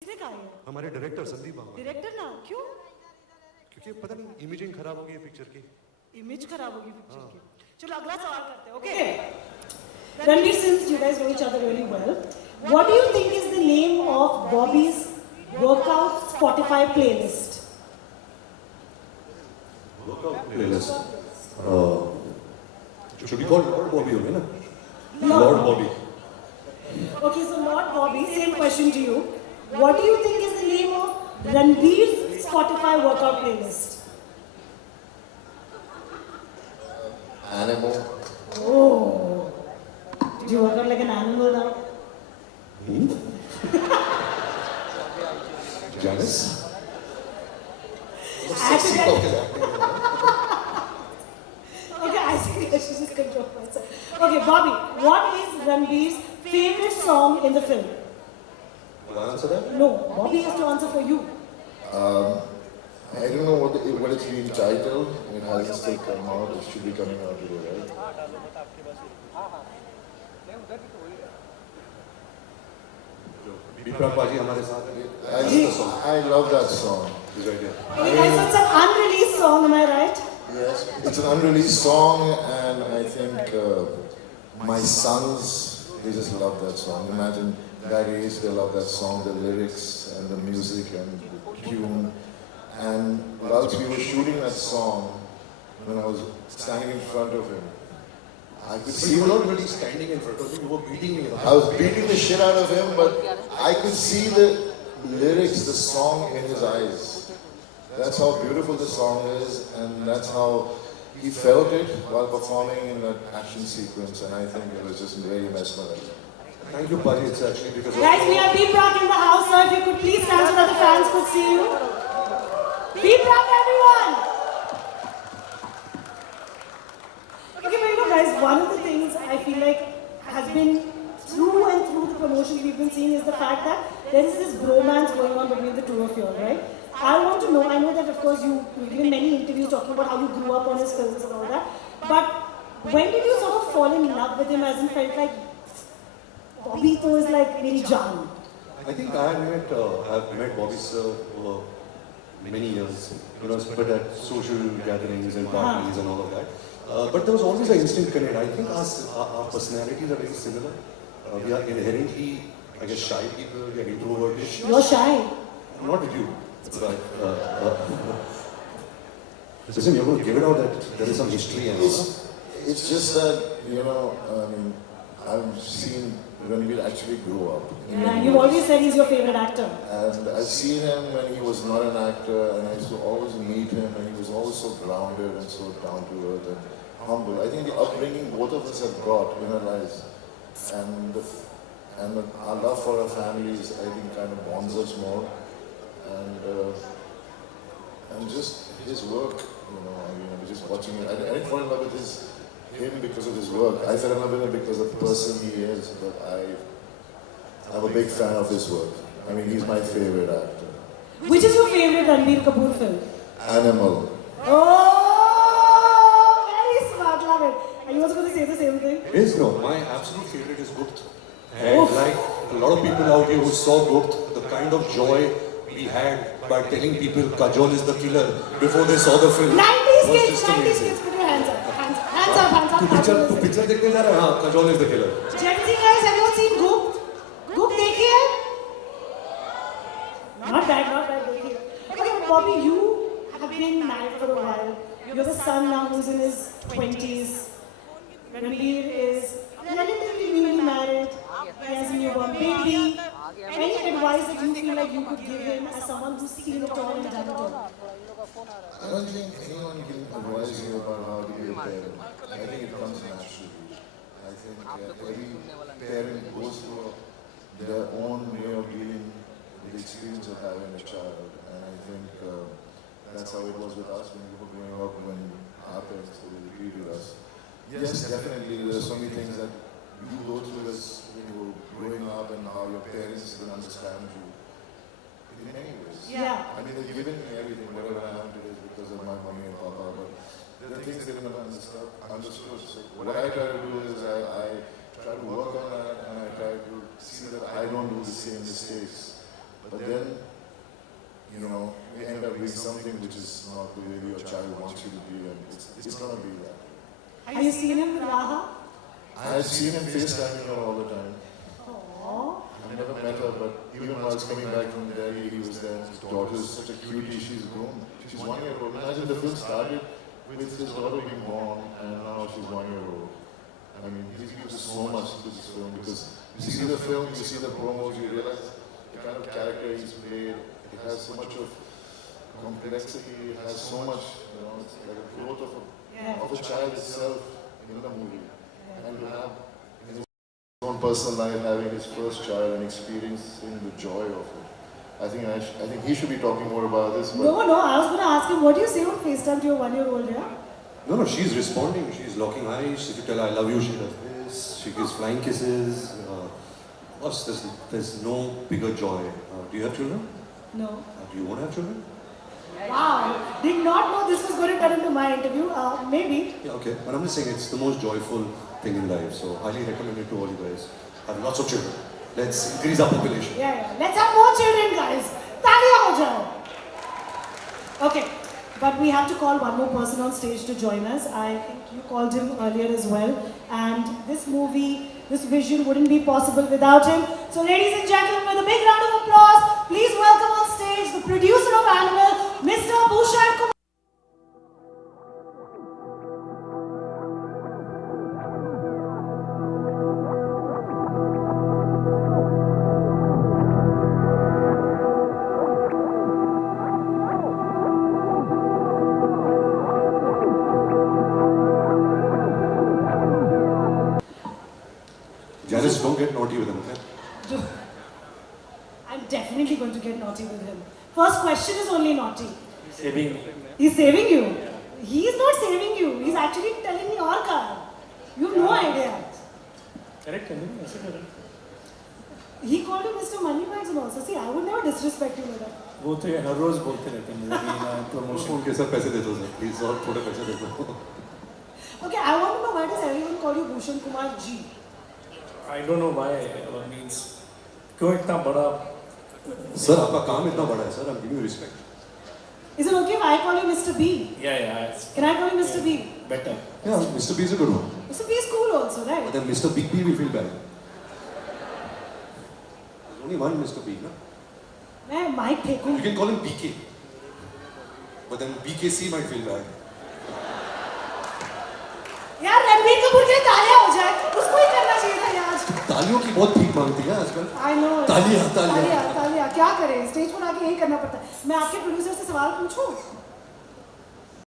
किसने कहा ये? हमारे डायरेक्टर संदीप बाबा। डायरेक्टर ना क्यों? क्योंकि पता नहीं इमेजिंग खराब होगी पिक्चर की। इमेज खराब होगी पिक्चर की। चलो अगला सवाल करते हैं. Okay. Ranveer, since you guys know each other really well, what do you think is the name of Bobby's workout Spotify playlist? Workout playlist should be called Lord Bobby होगा ना? Lord Lord Bobby. Okay, so Lord Bobby, same question to you. What do you think is the name of Ranveer's Spotify workout playlist? Animal. Oh. Do you work out like an animal now? Janice. Sexy pocket. Okay, I think I should just control myself. Okay, Bobby, what is Ranveer's favorite song in the film? Will I answer that? No, Bobby has to answer for you. I don't know what it's been titled. It hasn't still come out. It should be coming out today, right? विप्रा पाजी हमारे साथ हैं। I love that song. He's right here. Okay, guys, so it's an unreleased song, am I right? Yes, it's an unreleased song, and I think my sons, they just love that song. Imagine that age, they love that song, the lyrics and the music and the tune. And whilst we were shooting that song, when I was standing in front of him, I could So see you were not really standing in front of him, you were beating him. I was beating the shit out of him, but I could see the lyrics, the song in his eyes. That's how beautiful the song is, and that's how he felt it while performing in that action sequence, and I think it was just very mesmerizing. Thank you, Paji. It's actually because of Guys, we have Beep Rock in the house, so if you could please stand so that the fans could see you. Beep Rock, everyone! Okay, but you know, guys, one of the things I feel like has been through and through the promotions we've been seeing is the fact that there is this bromance going on between the two of you all, right? I want to know, I know that of course you've given many interviews talking about how you grew up on his films and all that, but when did you sort of fall in love with him as in felt like Bobby to is like very John? I think I've met Bobby sir over many years, you know, but at social gatherings and parties and all of that. But there was always an instant connect. I think our personalities are very similar. We are inherently, I guess, shy people. We are introverted. You're shy. Not with you, but listen, you're going to give it out that there is some history and all. It's just that, you know, I've seen Ranveer actually grow up. And you've always said he's your favorite actor. And I've seen him when he was not an actor, and I used to always meet him, and he was always so grounded and so down to earth and humble. I think the upbringing both of us have got in our lives, and our love for our families, I think, kind of bonds us more, and just his work, you know. I mean, I was just watching it. I didn't fall in love with him because of his work. I fell in love with him because of the person he is, but I'm a big fan of his work. I mean, he's my favorite actor. Which is your favorite Ranveer Kapoor film? Animal. Oh, very smart, love it. Are you also going to say the same thing? No, my absolute favorite is Gupt. And like a lot of people out here who saw Gupt, the kind of joy we had by telling people Kajol is the killer before they saw the film 90s was kids, just 90s amazing. kids, put your hands up. Hands up, hands up. तू picture देखने जा रहा है? हाँ, Kajol is the killer. Gen Z guys, have you seen Goop? Goop देखी है? Not bad, देखी है. Okay, but Bobby, you have been married for a while. You're the son now who's in his 20s. Ranveer is relatively newly married. He has a newborn baby. Any advice that you feel like you could give him as someone who's seen it all and done it all? I don't think anyone can advise you about how to be a parent. I think it comes naturally. I think every parent goes through their own way of dealing with the experience of having a child. And I think that's how it was with us when we were growing up, when our parents treated us. Yes, definitely, there are so many things that you go through as when you were growing up and how your parents can understand you in many ways. Yeah. I mean, they've given me everything, whatever I am today is because of my mommy and papa, but there are things they never understood. So what I try to do is I try to work on that, and I try to see that I don't do the same mistakes. But then, you know, we end up doing something which is not the way your child wants you to be, and it's gonna be that. Have you seen him with Raha? I've seen him FaceTiming her all the time. Aww. I never met her, but even while I was coming back from Delhi, he was there. His daughter is such a cutie, she's grown. She's 1 year old. Imagine the film started with his daughter being born, and now she's 1 year old. I mean, he gives us so much to this film because you see the film, you see the promos, you realize the kind of character he's played. It has so much of complexity, it has so much, you know, it's like a growth of a child itself in the movie. And to have in his own personal life, having his first child and experiencing the joy of it. I think he should be talking more about this. But No, I was going to ask him, what do you say on FaceTime to your 1 year old, yeah? No, she's responding. She's locking eyes. If you tell her I love you, she does this. She gives flying kisses. Boss, there's no bigger joy. Do you have children? No. Do you want to have children? Wow, did not know this was going to turn into my interview. Maybe. Yeah, okay. But I'm just saying it's the most joyful thing in life. So highly recommend it to all you guys. Have lots of children. Let's increase our population. Yeah. Let's have more children, guys. Taliya ho jao. Okay, but we have to call one more person on stage to join us. I think you called him earlier as well. And this movie, this vision wouldn't be possible without him. So ladies and gentlemen, with a big round of applause, please welcome on stage the producer of Animal, Mr. Bhushan Kumar. Janice, don't get naughty with him, okay? I'm definitely going to get naughty with him. First question is only naughty. Saving me. He's saving you. He's not saving you. He's actually telling me और का. You have no idea. Correct, है ना? ऐसे करें. He called you Mr. Moneybags and also. See, I would never disrespect you like that. वो तो हर रोज बोलते रहते हैं मुझे कि ना प्रमोशन. उनके सब पैसे दे दो सर प्लीज और थोड़े पैसे दे दो Okay, I want to know why does everyone call you Bhushan Kumar G? I don't know why or means क्यों इतना बड़ा. सर आपका काम इतना बड़ा है sir I am giving you respect Is it okay if I call you Mr. B? Yeah. It's Can I call you Mr. B? better. Yeah, Mr. B is a good one. Mr. B is cool also, right? But then Mr. Big B will feel bad. There's only one Mr. B, no? मैं mic फेंकूं. You can call him BK. But then BKC might feel bad. यार रणबीर कपूर के लिए तालियां हो जाए. उसको ही करना चाहिए था यार. तालियों की बहुत भीख मांगती है आजकल. I know. तालियां. तालियां. क्या करें? स्टेज पर आके यही करना पड़ता है. मैं आपके प्रोड्यूसर से सवाल पूछूं?